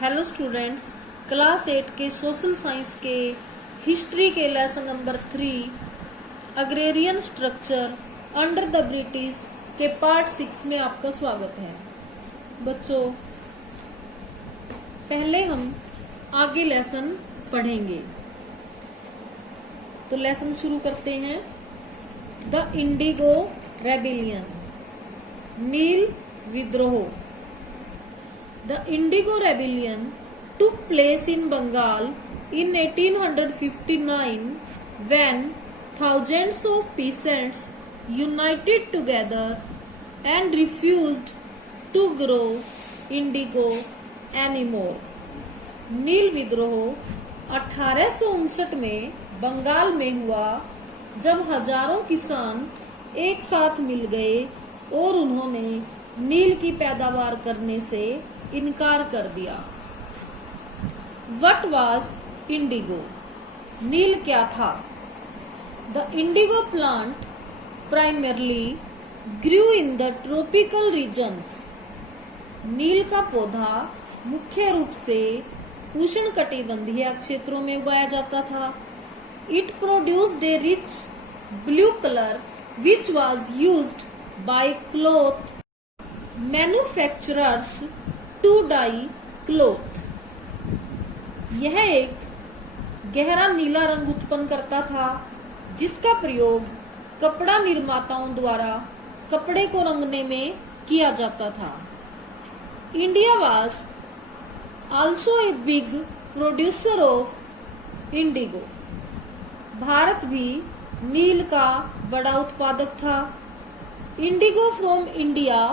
Hello students, class 8 के social science के history के lesson number 3 agrarian structure under the British के part 6 में आपका स्वागत है। बच्चों, पहले हम आगे लेसन पढ़ेंगे, तो लेसन शुरू करते हैं। द इंडिगो रेबिलियन, नील विद्रोह। The Indigo Rebellion took place in Bengal in 1859 when thousands of peasants united together and refused to grow indigo anymore. नील विद्रोह 1859 में बंगाल में हुआ, जब हजारों किसान एक साथ मिल गए और उन्होंने नील की पैदावार करने से इनकार कर दिया। What was indigo? नील क्या था? The indigo plant primarily grew in the tropical regions. नील का पौधा मुख्य रूप से उष्णकटिबंधीय क्षेत्रों में उगाया जाता था। It produced a rich blue color which was used by cloth manufacturers to dye cloth. यह एक गहरा नीला रंग उत्पन्न करता था, जिसका प्रयोग कपड़ा निर्माताओं द्वारा कपड़े को रंगने में किया जाता था। India was also a big producer of indigo. Bharat भी नील का बड़ा उत्पादक था। Indigo from India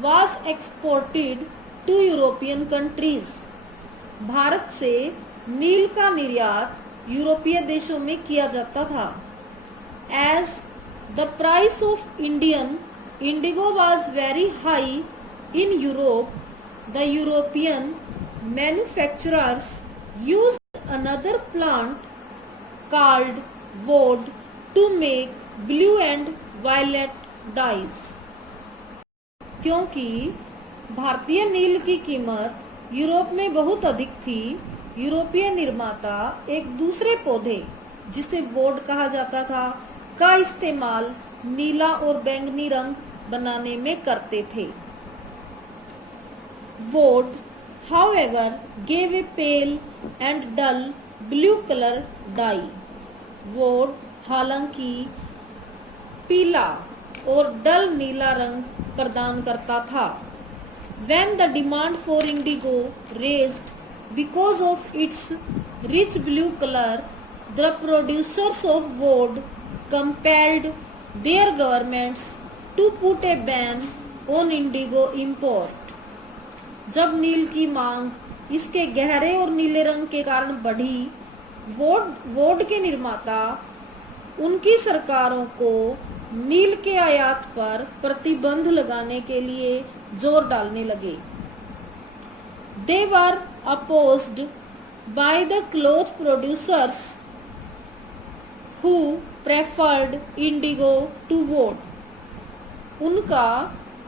was exported to European countries. Bharat से नील का निर्यात यूरोपीय देशों में किया जाता था। As the price of Indian indigo was very high in Europe, the European manufacturers used another plant called woad to make blue and violet dyes. क्योंकि भारतीय नील की कीमत यूरोप में बहुत अधिक थी, यूरोपीय निर्माता एक दूसरे पौधे, जिसे वोड कहा जाता था, का इस्तेमाल नीला और बैंगनी रंग बनाने में करते थे। वोड, however, gave a pale and dull blue color dye. वोड हालांकि पीला और डल नीला रंग प्रदान करता था। When the demand for indigo raised because of its rich blue color, the producers of wood compelled their governments to put a ban on indigo import. जब नील की मांग इसके गहरे और नीले रंग के कारण बढ़ी, वोड के निर्माता उनकी सरकारों को नील के आयात पर प्रतिबंध लगाने के लिए जोर डालने लगे। They were opposed by the cloth producers who preferred indigo to wood. उनका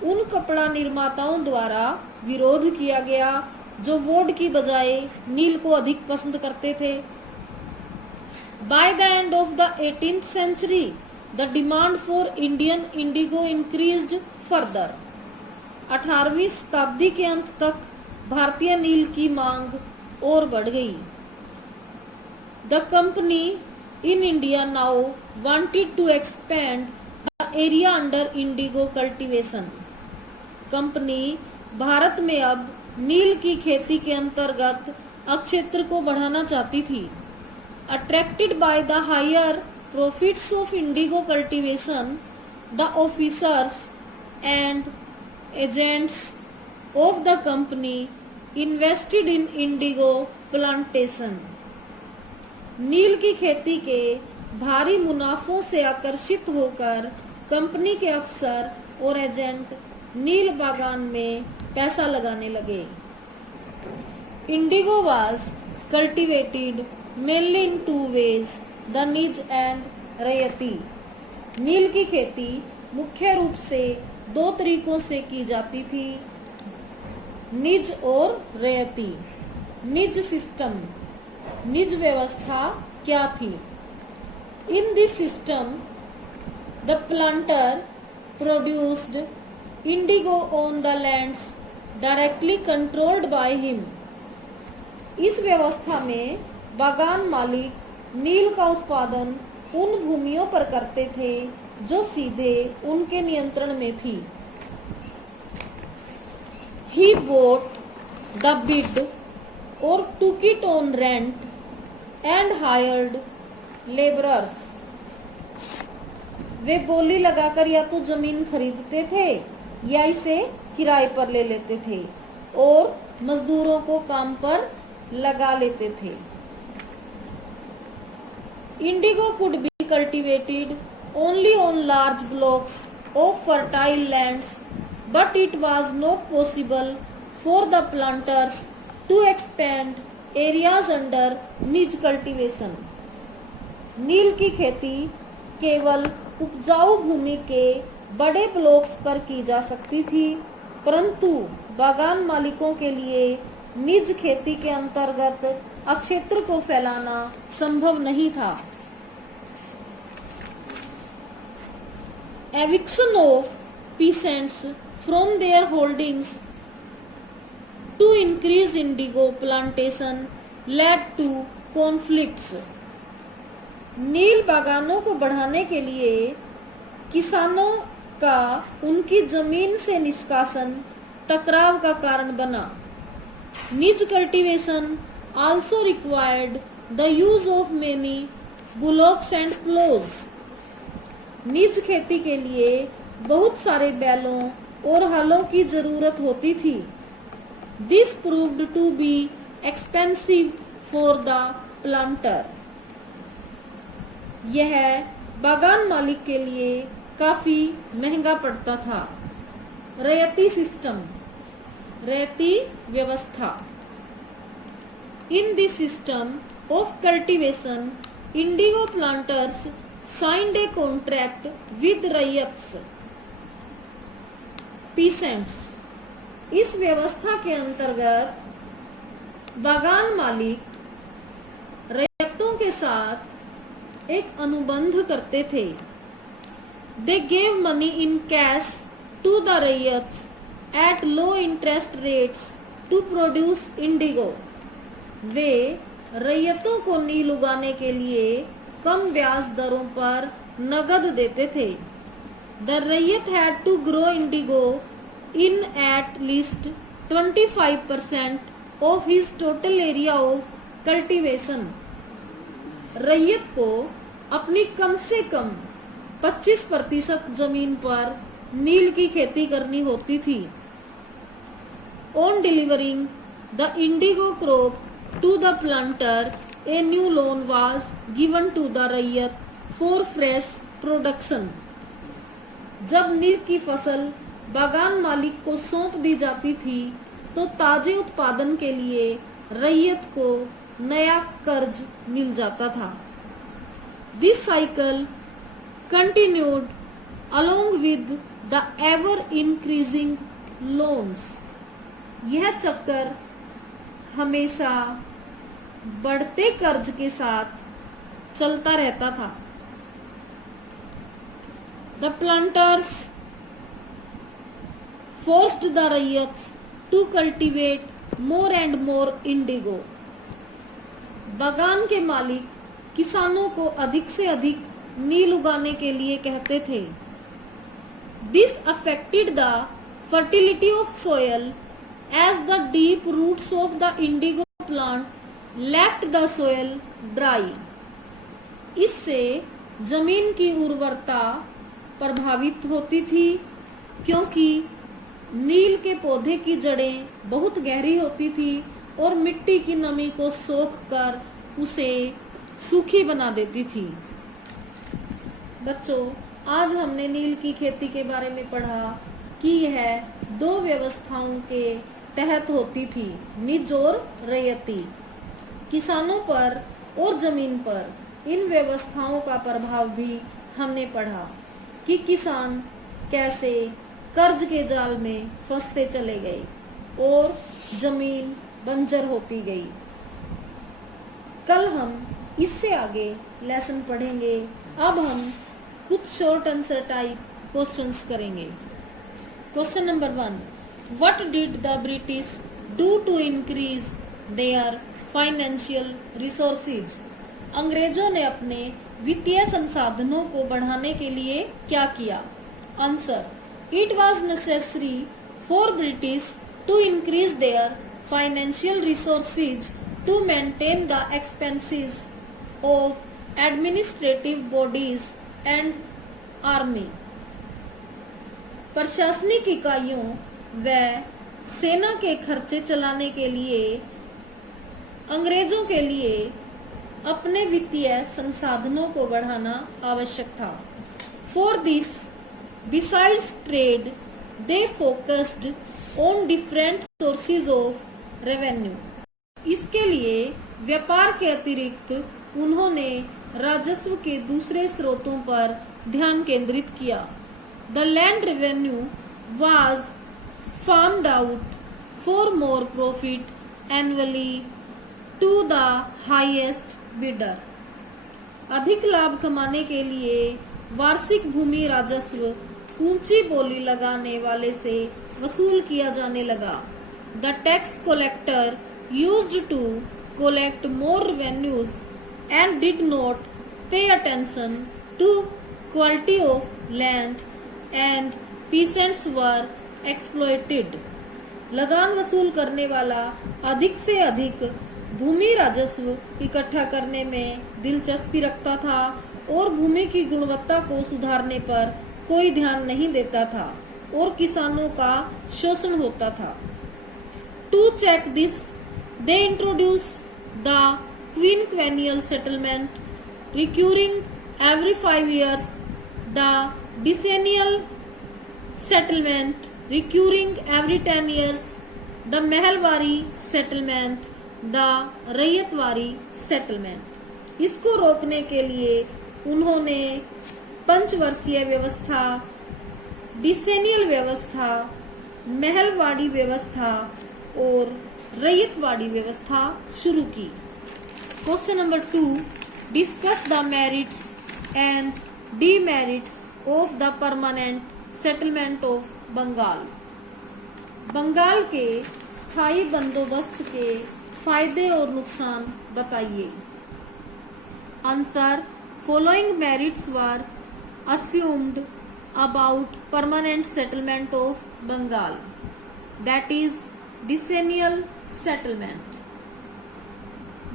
उन कपड़ा निर्माताओं द्वारा विरोध किया गया जो वोड की बजाय नील को अधिक पसंद करते थे। By the end of the 18th century, the demand for Indian indigo increased further. 18वीं शताब्दी के अंत तक भारतीय नील की मांग और बढ़ गई। The company in India now wanted to expand the area under indigo cultivation. Company Bharat में अब नील की खेती के अंतर्गत क्षेत्र को बढ़ाना चाहती थी। Attracted by the higher profits of indigo cultivation, the officers and agents of the company invested in indigo plantation. नील की खेती के भारी मुनाफों से आकर्षित होकर कंपनी के अफसर और एजेंट नील बागान में पैसा लगाने लगे। Indigo was cultivated mainly in two ways, the निज and रैयती। नील की खेती मुख्य रूप से दो तरीकों से की जाती थी, निज और रैयती। निज सिस्टम, निज व्यवस्था क्या थी? In this system the planter produced Indigo on the lands directly controlled by him. इस व्यवस्था में बागान मालिक नील का उत्पादन उन भूमियों पर करते थे जो सीधे उनके नियंत्रण में थी। He bought the bid or took it on rent and hired laborers। वे बोली लगाकर या तो जमीन खरीदते थे या इसे किराए पर ले लेते थे और मजदूरों को काम पर लगा लेते थे। Indigo could be cultivated only on large blocks of fertile lands, but it was not possible for the planters to expand areas under niche cultivation। नील की खेती केवल उपजाऊ भूमि के बड़े ब्लॉक्स पर की जा सकती थी, परंतु बागान मालिकों के लिए निज खेती के अंतर्गत क्षेत्र को फैलाना संभव नहीं था। Eviction of peasants from their holdings to increase indigo plantation led to conflicts। नील बागानों को बढ़ाने के लिए किसानों का उनकी जमीन से निष्कासन टकराव का कारण बना। निज cultivation also required the use of many bullocks and plows। निज खेती के लिए बहुत सारे बैलों और हलों की जरूरत होती थी। This proved to be expensive for the planter। यह बागान मालिक के लिए काफी महंगा पड़ता था। रैयती सिस्टम, रैयती व्यवस्था। In this system of cultivation, indigo planters signed a contract with रैयत्स, peasants। इस व्यवस्था के अंतर्गत बागान मालिक रैयतों के साथ एक अनुबंध करते थे। They gave money in cash to the रैयत्स at low interest rates to produce indigo। वे रैयतों को नील उगाने के लिए कम ब्याज दरों पर नगद देते थे। The रैयत had to grow indigo in at least 25% of his total area of cultivation। रैयत को अपनी कम से कम 25% जमीन पर नील की खेती करनी होती थी। On delivering the indigo crop to the planter, a new loan was given to the रैयत for fresh production। जब नील की फसल बागान मालिक को सौंप दी जाती थी तो ताजे उत्पादन के लिए रैयत को नया कर्ज मिल जाता था। This cycle continued along with the ever increasing loans। यह चक्कर हमेशा बढ़ते कर्ज के साथ चलता रहता था। The planters forced the रैयत्स to cultivate more and more indigo। बागान के मालिक किसानों को अधिक से अधिक नील उगाने के लिए कहते थे। This affected the fertility of soil as the deep roots of the indigo plant left the soil dry। इससे जमीन की उर्वरता प्रभावित होती थी क्योंकि नील के पौधे की जड़ें बहुत गहरी होती थी और मिट्टी की नमी को सोख कर उसे सूखी बना देती थी। बच्चों, आज हमने नील की खेती के बारे में पढ़ा कि यह दो व्यवस्थाओं के तहत होती थी, निज और रैयती। किसानों पर और जमीन पर इन व्यवस्थाओं का प्रभाव भी हमने पढ़ा कि किसान कैसे कर्ज के जाल में फंसते चले गए और जमीन बंजर होती गई। कल हम इससे आगे लेसन पढ़ेंगे। अब हम कुछ शॉर्ट आंसर टाइप क्वेश्चंस करेंगे। Question number 1, what did the British do to increase their financial resources? अंग्रेजों ने अपने वित्तीय संसाधनों को बढ़ाने के लिए क्या किया? Answer, it was necessary for British to increase their financial resources to maintain the expenses of administrative bodies and army. प्रशासनिक इकाइयों व सेना के खर्चे चलाने के लिए अंग्रेजों के लिए अपने वित्तीय संसाधनों को बढ़ाना आवश्यक था। For this besides trade they focused on different sources of revenue. इसके लिए व्यापार के अतिरिक्त उन्होंने राजस्व के दूसरे स्रोतों पर ध्यान केंद्रित किया। The land revenue was farmed out for more profit annually to the highest bidder. अधिक लाभ कमाने के लिए वार्षिक भूमि राजस्व ऊंची बोली लगाने वाले से वसूल किया जाने लगा। The tax collector used to collect more revenues and did not pay attention to quality of land and peasants were exploited। लगान वसूल करने वाला अधिक से अधिक भूमि राजस्व इकट्ठा करने में दिलचस्पी रखता था और भूमि की गुणवत्ता को सुधारने पर कोई ध्यान नहीं देता था और किसानों का शोषण होता था। To check this they introduce the quinquennial settlement recurring every 5 years, the decennial settlement recurring every 10 years, the Mahalwari settlement, the ryotwari settlement। इसको रोकने के लिए उन्होंने पंचवर्षीय व्यवस्था, डिसेनियल व्यवस्था, महलवाड़ी व्यवस्था और रैयतवाड़ी व्यवस्था शुरू की। Question number 2, discuss the merits and demerits of the permanent settlement of Bengal. Bengal के स्थायी बंदोबस्त के फायदे और नुकसान बताइए। Answer, following merits were assumed about permanent settlement of Bengal, that is decennial settlement।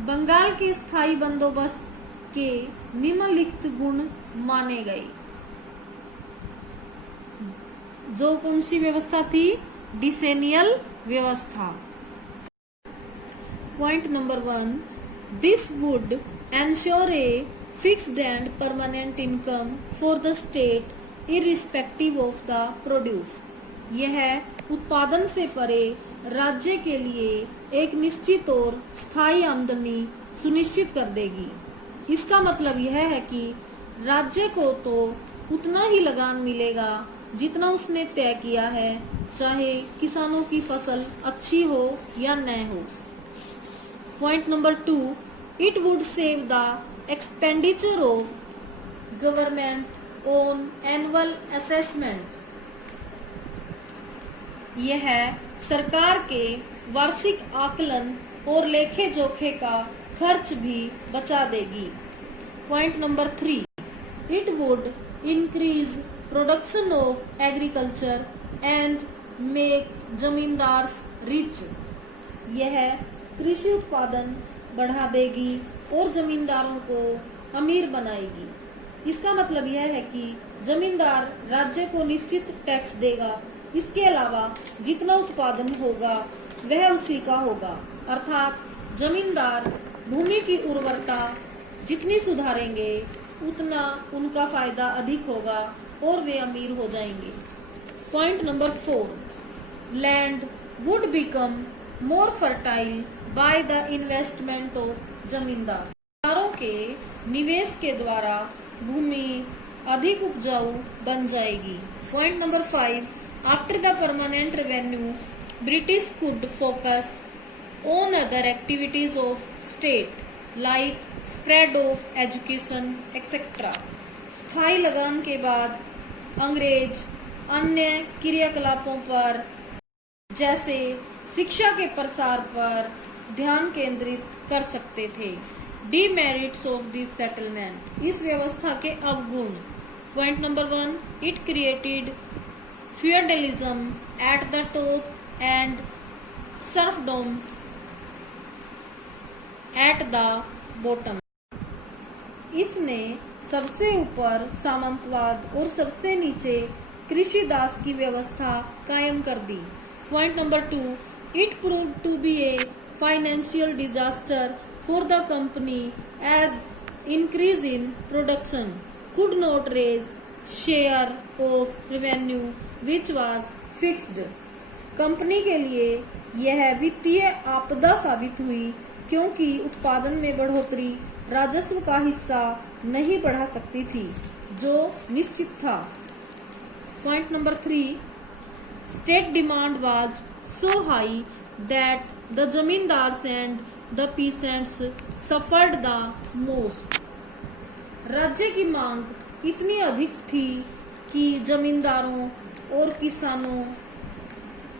Bengal के स्थायी बंदोबस्त के निम्नलिखित गुण माने गए। जो कौन सी व्यवस्था थी? डिसेनियल व्यवस्था। Point number 1, this would ensure a fixed and permanent income for the state irrespective of the produce. यह उत्पादन से परे राज्य के लिए एक निश्चित और स्थायी आमदनी सुनिश्चित कर देगी। इसका मतलब यह है कि राज्य को तो उतना ही लगान मिलेगा जितना उसने तय किया है, चाहे किसानों की फसल अच्छी हो या न हो। Point number 2, it would save the expenditure of government on annual assessment. यह सरकार के वार्षिक आकलन और लेखे जोखे का खर्च भी बचा देगी। Point number 3, it would increase production of agriculture and make zamindars rich. यह कृषि उत्पादन बढ़ा देगी और जमींदारों को अमीर बनाएगी। इसका मतलब यह है कि जमींदार राज्य को निश्चित टैक्स देगा। इसके अलावा जितना उत्पादन होगा वह उसी का होगा, अर्थात जमींदार भूमि की उर्वरता जितनी सुधारेंगे उतना उनका फायदा अधिक होगा और वे अमीर हो जाएंगे। Point number 4, land would become more fertile by the investment of जमींदार। जमींदारों के निवेश के द्वारा भूमि अधिक उपजाऊ बन जाएगी। Point number 5, after the permanent revenue, British could focus on other activities of state like spread of education etc. स्थायी लगान के बाद अंग्रेज अन्य क्रियाकलापों पर जैसे शिक्षा के प्रसार पर ध्यान केंद्रित कर सकते थे। डीमेरिट्स ऑफ दिस सेटलमेंट, इस व्यवस्था के अवगुण। Point number 1, it created feudalism at the top and serfdom at the bottom. इसने सबसे ऊपर सामंतवाद और सबसे नीचे कृषि दास की व्यवस्था कायम कर दी। Point number 2, it proved to be a financial disaster for the company as increase in production could not raise share of revenue which was fixed। Company के लिए यह वित्तीय आपदा साबित हुई क्योंकि उत्पादन में बढ़ोतरी राजस्व का हिस्सा नहीं बढ़ा सकती थी जो निश्चित था। Point number 3, state demand was so high that the zamindars and the peasants suffered the most. राज्य की मांग इतनी अधिक थी कि जमींदारों और किसानों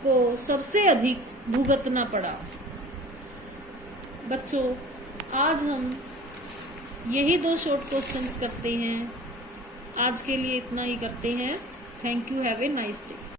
को सबसे अधिक भुगतना पड़ा। बच्चों, आज हम यही 2 शॉर्ट क्वेश्चंस करते हैं। आज के लिए इतना ही करते हैं। Thank you. Have a nice day.